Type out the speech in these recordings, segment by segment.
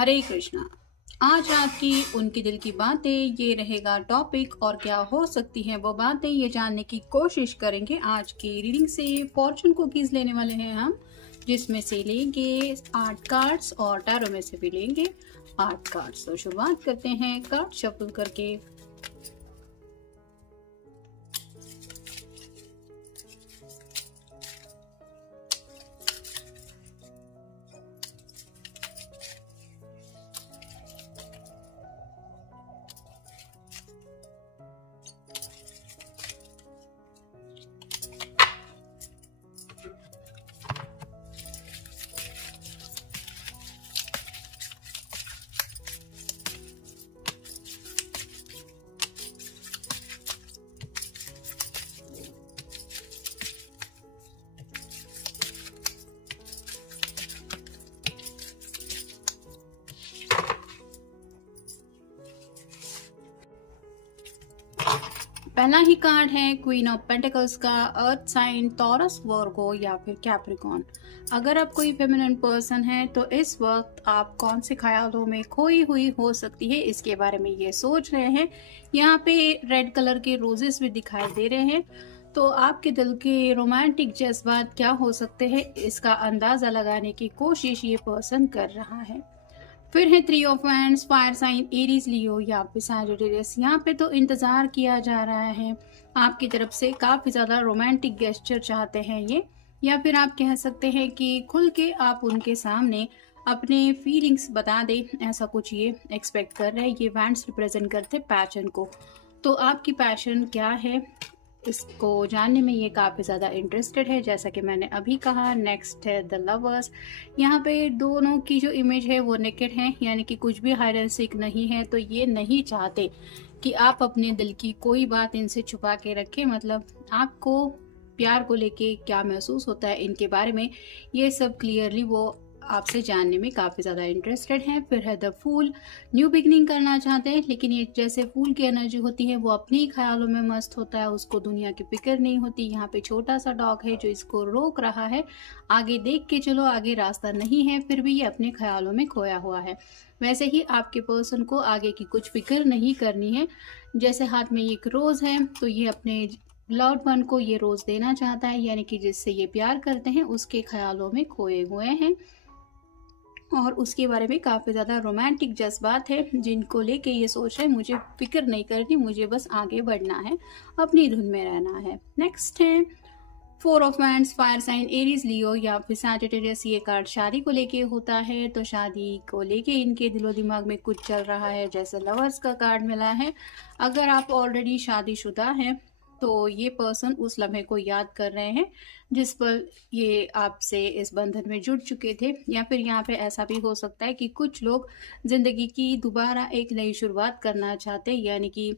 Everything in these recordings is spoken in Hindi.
हरे कृष्णा। आज आपकी उनकी दिल की बातें ये रहेगा टॉपिक, और क्या हो सकती हैं वो बातें ये जानने की कोशिश करेंगे। आज की रीडिंग से फॉर्चून कुकीज लेने वाले हैं हम, जिसमें से लेंगे 8 कार्ड्स और टैरो में से भी लेंगे 8 कार्ड्स। तो शुरुआत करते हैं कार्ड शफल करके। पहला ही कार्ड है क्वीन ऑफ पेंटिकल्स का, अर्थ साइन टॉरस, वर्गो या फिर कैप्रिकॉर्न। अगर आप कोई फेमिनिन पर्सन है तो इस वक्त आप कौन से ख्यालों में खोई हुई हो सकती है, इसके बारे में ये सोच रहे हैं। यहाँ पे रेड कलर के रोजेस भी दिखाई दे रहे हैं। तो आपके दिल के रोमांटिक जज्बात क्या हो सकते हैं, इसका अंदाजा लगाने की कोशिश ये पर्सन कर रहा है। फिर है 3 of wands, fire sign Aries, Leo या फिर सैजिटेरियस। यहाँ पे तो इंतजार किया जा रहा है आपकी तरफ से, काफी ज्यादा रोमांटिक गेस्चर चाहते हैं ये, या फिर आप कह सकते हैं कि खुल के आप उनके सामने अपने फीलिंग्स बता दे, ऐसा कुछ ये एक्सपेक्ट कर रहे हैं। ये वैंड्स रिप्रेजेंट करते पैशन को। तो आपकी पैशन क्या है, इसको जानने में ये काफ़ी ज़्यादा इंटरेस्टेड है, जैसा कि मैंने अभी कहा। नेक्स्ट है द लवर्स। यहाँ पे दोनों की जो इमेज है वो नेकेड है, यानी कि कुछ भी हाइड एंड सीक नहीं है। तो ये नहीं चाहते कि आप अपने दिल की कोई बात इनसे छुपा के रखें। मतलब आपको प्यार को लेके क्या महसूस होता है इनके बारे में, ये सब क्लियरली वो आपसे जानने में काफी ज्यादा इंटरेस्टेड हैं। फिर है द फूल, न्यू बिगनिंग करना चाहते हैं, लेकिन ये जैसे फूल की एनर्जी होती है वो अपने ही ख्यालों में मस्त होता है, उसको दुनिया की फिक्र नहीं होती। यहाँ पे छोटा सा डॉग है जो इसको रोक रहा है, आगे देख के चलो, आगे रास्ता नहीं है, फिर भी ये अपने ख्यालों में खोया हुआ है। वैसे ही आपके पर्सन को आगे की कुछ फिक्र नहीं करनी है। जैसे हाथ में एक रोज है, तो ये अपने लव्ड वन को ये रोज देना चाहता है, यानी कि जिससे ये प्यार करते हैं उसके ख्यालों में खोए हुए हैं, और उसके बारे में काफी ज्यादा रोमांटिक जज्बात है, जिनको लेके ये सोच रहे हैं मुझे फिक्र नहीं करनी, मुझे बस आगे बढ़ना है, अपनी धुन में रहना है। नेक्स्ट है 4 of wands, fire sign Aries, Leo या फिर सैजिटेरियस। ये कार्ड शादी को लेके होता है, तो शादी को लेके इनके दिलो दिमाग में कुछ चल रहा है, जैसे लवर्स का कार्ड मिला है। अगर आप ऑलरेडी शादीशुदा हैं तो ये पर्सन उस लम्हे को याद कर रहे हैं जिस पर ये आपसे इस बंधन में जुड़ चुके थे। या फिर यहाँ पे ऐसा भी हो सकता है कि कुछ लोग जिंदगी की दोबारा एक नई शुरुआत करना चाहते हैं, यानी कि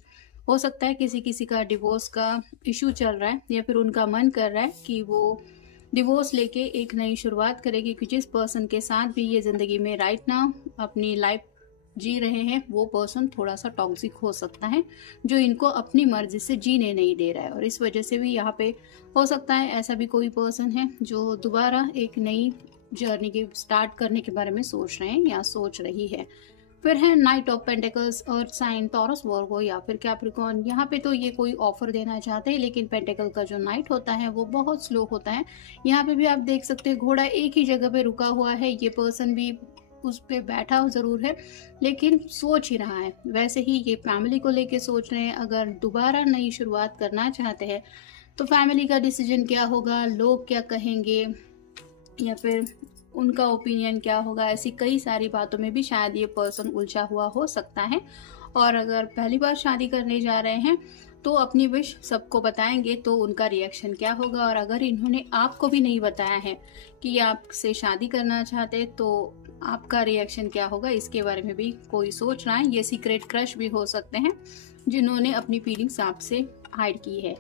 हो सकता है किसी किसी का डिवोर्स का इशू चल रहा है, या फिर उनका मन कर रहा है कि वो डिवोर्स लेके एक नई शुरुआत करेगी, कि जिस पर्सन के साथ भी ये जिंदगी में राइट नाउ अपनी लाइफ जी रहे हैं वो पर्सन थोड़ा सा टॉक्सिक हो सकता है, जो इनको अपनी मर्जी से जीने नहीं दे रहा है। और इस वजह से भी यहाँ पे हो सकता है ऐसा भी कोई पर्सन है जो दोबारा एक नई जर्नी के स्टार्ट करने के बारे में सोच रहे हैं या सोच रही है। फिर है knight of pentacles, earth sign Taurus, Virgo या फिर कैप्रिकॉर्न। यहाँ पे तो ये कोई ऑफर देना चाहते हैं, लेकिन पेंटिकल का जो नाइट होता है वो बहुत स्लो होता है। यहाँ पे भी आप देख सकते हैं घोड़ा एक ही जगह पे रुका हुआ है, ये पर्सन भी उस पे बैठा जरूर है लेकिन सोच ही रहा है। वैसे ही ये फैमिली को लेके सोच रहे हैं, अगर दोबारा नई शुरुआत करना चाहते हैं तो फैमिली का डिसीजन क्या होगा, लोग क्या कहेंगे, या फिर उनका ओपिनियन क्या होगा, ऐसी कई सारी बातों में भी शायद ये पर्सन उलझा हुआ हो सकता है। और अगर पहली बार शादी करने जा रहे हैं तो अपनी विश सबको बताएंगे तो उनका रिएक्शन क्या होगा, और अगर इन्होंने आपको भी नहीं बताया है कि आपसे शादी करना चाहते तो आपका रिएक्शन क्या होगा, इसके बारे में भी कोई सोच रहा है। ये सीक्रेट क्रश भी हो सकते हैं जिन्होंने अपनी फीलिंग्स आपसे हाइड की है।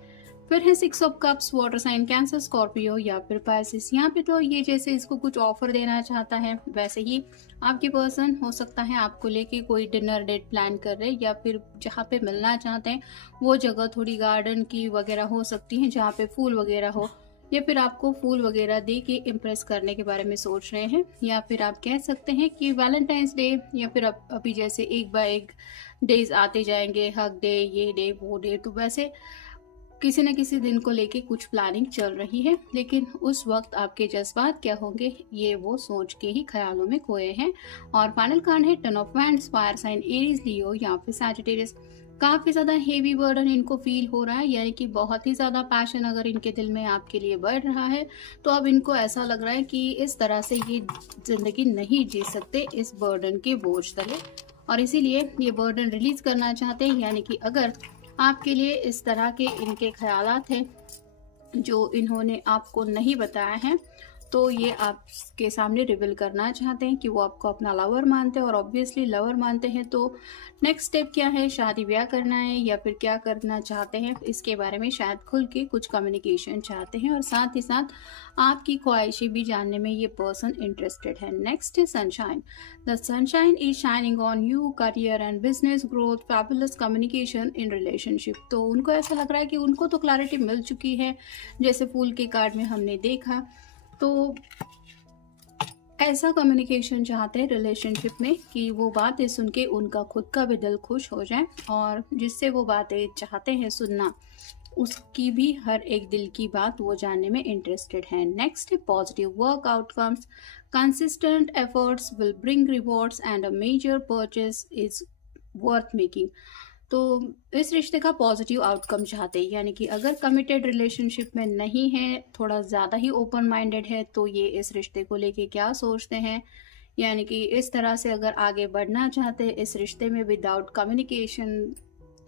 फिर है 6 of cups, water sign cancer, Scorpio या फिर पाइसिस। यहाँ पे तो ये जैसे इसको कुछ ऑफर देना चाहता है, वैसे ही आपके पर्सन हो सकता है आपको लेके कोई डिनर डेट प्लान कर रहे, या फिर जहाँ पे मिलना चाहते हैं वो जगह थोड़ी गार्डन की वगैरह हो सकती है जहाँ पे फूल वगैरह हो, या फिर आपको फूल वगैरह दे के इम्प्रेस करने के बारे में सोच रहे हैं, या फिर आप कह सकते हैं कि वैलेंटाइंस डे या फिर अभी जैसे एक बाय एक डेज आते जाएंगे, हक डे, ये डे, वो डे, तो वैसे किसी न किसी दिन को लेके कुछ प्लानिंग चल रही है। लेकिन उस वक्त आपके जज्बात क्या होंगे ये वो सोच के ही ख्यालों में खोए हैं। और फाइनल कार्ड है ten of wands, fire sign Aries, Leo या फिर सैजिटेरियस। काफी ज्यादा हेवी बर्डन इनको फील हो रहा है, यानी कि बहुत ही ज्यादा पैशन अगर इनके दिल में आपके लिए बढ़ रहा है तो अब इनको ऐसा लग रहा है कि इस तरह से ये जिंदगी नहीं जी सकते इस बर्डन के बोझ तले, और इसीलिए ये बर्डन रिलीज करना चाहते हैं। यानी कि अगर आपके लिए इस तरह के इनके ख्यालात हैं जो इन्होंने आपको नहीं बताया है, तो ये आपके सामने रिवील करना चाहते हैं कि वो आपको अपना लवर मानते हैं। और ऑब्वियसली लवर मानते हैं तो नेक्स्ट स्टेप क्या है, शादी ब्याह करना है या फिर क्या करना चाहते हैं, इसके बारे में शायद खुल के कुछ कम्युनिकेशन चाहते हैं। और साथ ही साथ आपकी ख्वाहिशें भी जानने में ये पर्सन इंटरेस्टेड है। नेक्स्ट है sunshine. The sunshine is shining on you, career and business growth, fabulous communication in relationship. तो उनको ऐसा लग रहा है कि उनको तो क्लैरिटी मिल चुकी है, जैसे फूल के कार्ड में हमने देखा। तो ऐसा कम्युनिकेशन चाहते हैं रिलेशनशिप में कि वो बातें सुन के उनका खुद का भी दिल खुश हो जाए, और जिससे वो बातें चाहते हैं सुनना उसकी भी हर एक दिल की बात वो जानने में इंटरेस्टेड है। नेक्स्ट है positive work outcomes, consistent efforts will bring rewards and a major purchase is worth making. तो इस रिश्ते का पॉजिटिव आउटकम चाहते हैं, यानी कि अगर कमिटेड रिलेशनशिप में नहीं है, थोड़ा ज़्यादा ही ओपन माइंडेड है, तो ये इस रिश्ते को लेके क्या सोचते हैं, यानी कि इस तरह से अगर आगे बढ़ना चाहते हैं इस रिश्ते में विदाउट कम्युनिकेशन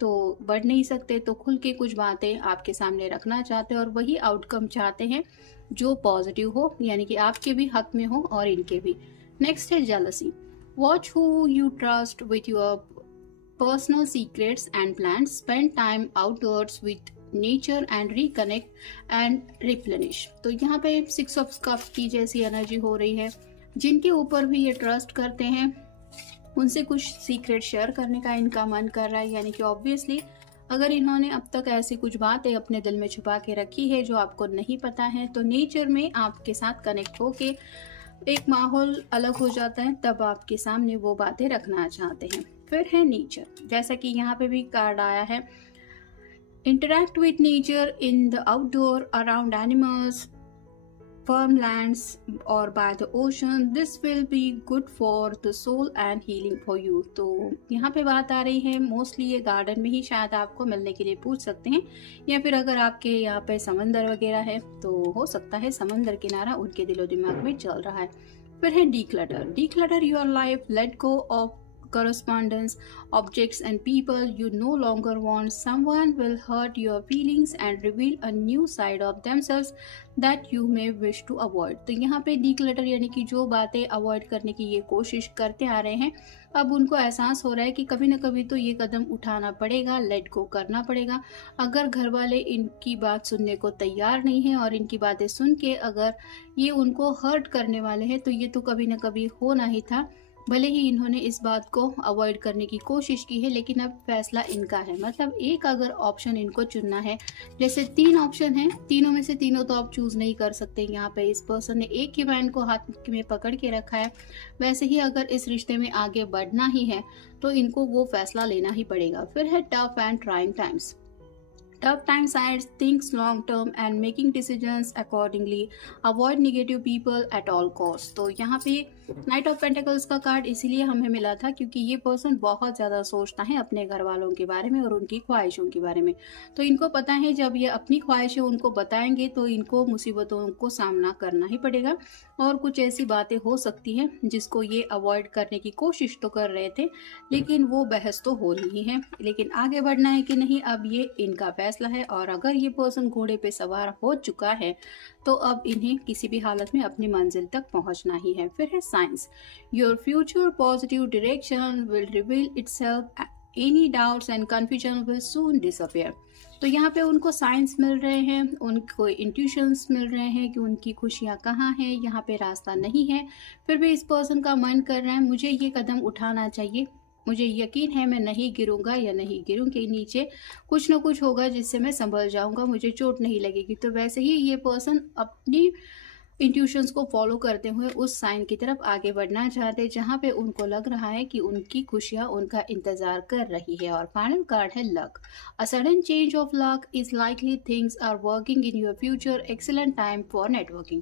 तो बढ़ नहीं सकते, तो खुल के कुछ बातें आपके सामने रखना चाहते हैं और वही आउटकम चाहते हैं जो पॉजिटिव हो, यानी कि आपके भी हक में हो और इनके भी। नेक्स्ट है jealousy. Watch who you trust with your personal secrets and plans, spend time outdoors with nature and reconnect and replenish। तो यहाँ पे 6 of cups की जैसी एनर्जी हो रही है। जिनके ऊपर भी ये ट्रस्ट करते हैं उनसे कुछ सीक्रेट शेयर करने का इनका मन कर रहा है, यानी कि ऑब्वियसली अगर इन्होंने अब तक ऐसी कुछ बातें अपने दिल में छुपा के रखी है जो आपको नहीं पता है, तो नेचर में आपके साथ कनेक्ट होके एक माहौल अलग हो जाता है, तब आपके सामने वो बातें रखना चाहते हैं। फिर है नेचर, जैसा कि यहाँ पे भी कार्ड आया है, interact with nature in the outdoor, around animals, farmlands or by the ocean, this will be good for the soul and healing for you। तो यहाँ पे बात आ रही है मोस्टली ये गार्डन में ही शायद आपको मिलने के लिए पूछ सकते हैं, या फिर अगर आपके यहाँ पे समंदर वगैरह है तो हो सकता है समंदर किनारा उनके दिलो दिमाग में चल रहा है। फिर है declutter. Declutter your life, let go of correspondence, objects and people you no longer want. Someone will hurt your feelings and reveal a new side of themselves that you may wish to avoid। तो यहाँ पे declutter यानी कि जो बातें अवॉइड करने की ये कोशिश करते आ रहे हैं, अब उनको एहसास हो रहा है कि कभी ना कभी तो ये कदम उठाना पड़ेगा, लेट गो करना पड़ेगा। अगर घर वाले इनकी बात सुनने को तैयार नहीं है और इनकी बातें सुन के अगर ये उनको हर्ट करने वाले हैं, तो ये तो कभी ना कभी होना ही था। भले ही इन्होंने इस बात को अवॉइड करने की कोशिश की है, लेकिन अब फैसला इनका है। मतलब एक अगर ऑप्शन इनको चुनना है, जैसे 3 ऑप्शन हैं, तीनों में से तीनों तो आप चूज नहीं कर सकते। यहाँ पे इस पर्सन ने एक ही मैन को हाथ में पकड़ के रखा है, वैसे ही अगर इस रिश्ते में आगे बढ़ना ही है तो इनको वो फैसला लेना ही पड़ेगा। फिर है tough and trying times. Tough time sides, thinks long term and making decisions accordingly. Avoid negative people at all costs। तो यहाँ पे नाइट ऑफ पेंटिकल्स का कार्ड इसीलिए हमें मिला था क्योंकि ये पर्सन बहुत ज़्यादा सोचता है अपने घर वालों के बारे में और उनकी ख्वाहिशों के बारे में। तो इनको पता है जब ये अपनी ख्वाहिशें उनको बताएंगे तो इनको मुसीबतों को सामना करना ही पड़ेगा, और कुछ ऐसी बातें हो सकती हैं जिसको ये अवॉइड करने की कोशिश तो कर रहे थे, लेकिन वो बहस तो हो रही है। लेकिन आगे बढ़ना है कि नहीं, अब ये इनका फैसला है। और अगर ये पर्सन घोड़े पे सवार हो चुका है तो अब इन्हें किसी भी हालत में अपनी मंजिल तक पहुंचना ही है। फिर है science. Your future positive direction will reveal itself, any doubts and confusion will soon disappear. तो यहाँ पे उनको साइंस मिल रहे हैं, उनको इंट्यूशंस मिल रहे हैं कि उनकी खुशियाँ कहाँ हैं, यहाँ पे रास्ता नहीं है। फिर भी इस पर्सन का मन कर रहा है मुझे ये कदम उठाना चाहिए, मुझे यकीन है मैं नहीं गिरूंगा या नहीं गिरूंगी नीचे, कुछ ना कुछ होगा जिससे मैं संभल जाऊंगा, मुझे चोट नहीं लगेगी। तो वैसे ही ये पर्सन अपनी इंट्यूशंस को फॉलो करते हुए उस साइन की तरफ आगे बढ़ना चाहते जहां पे उनको लग रहा है कि उनकी खुशियां उनका इंतजार कर रही है। और फाइनल कार्ड है luck. A sudden change of luck is likely, things are working in your future, excellent time for networking.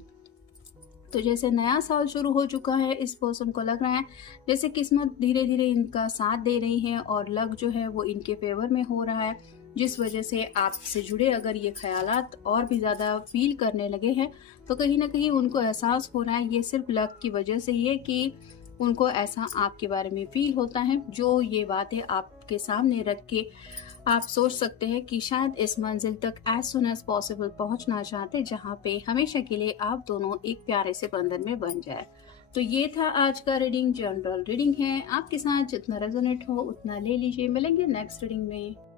तो जैसे नया साल शुरू हो चुका है, इस पर्सन को लग रहा है जैसे किस्मत धीरे धीरे इनका साथ दे रही है और लक जो है वो इनके फेवर में हो रहा है, जिस वजह से आपसे जुड़े अगर ये ख्यालात और भी ज़्यादा फील करने लगे हैं तो कहीं ना कहीं उनको एहसास हो रहा है ये सिर्फ लक की वजह से ही है कि उनको ऐसा आपके बारे में फील होता है। जो ये बातें आपके सामने रख के आप सोच सकते हैं कि शायद इस मंजिल तक एज सुन एज पॉसिबल पहुंचना चाहते, जहां पे हमेशा के लिए आप दोनों एक प्यारे से बंधन में बन जाए। तो ये था आज का रीडिंग, जनरल रीडिंग है, आपके साथ जितना रेजोनेट हो उतना ले लीजिए। मिलेंगे नेक्स्ट रीडिंग में।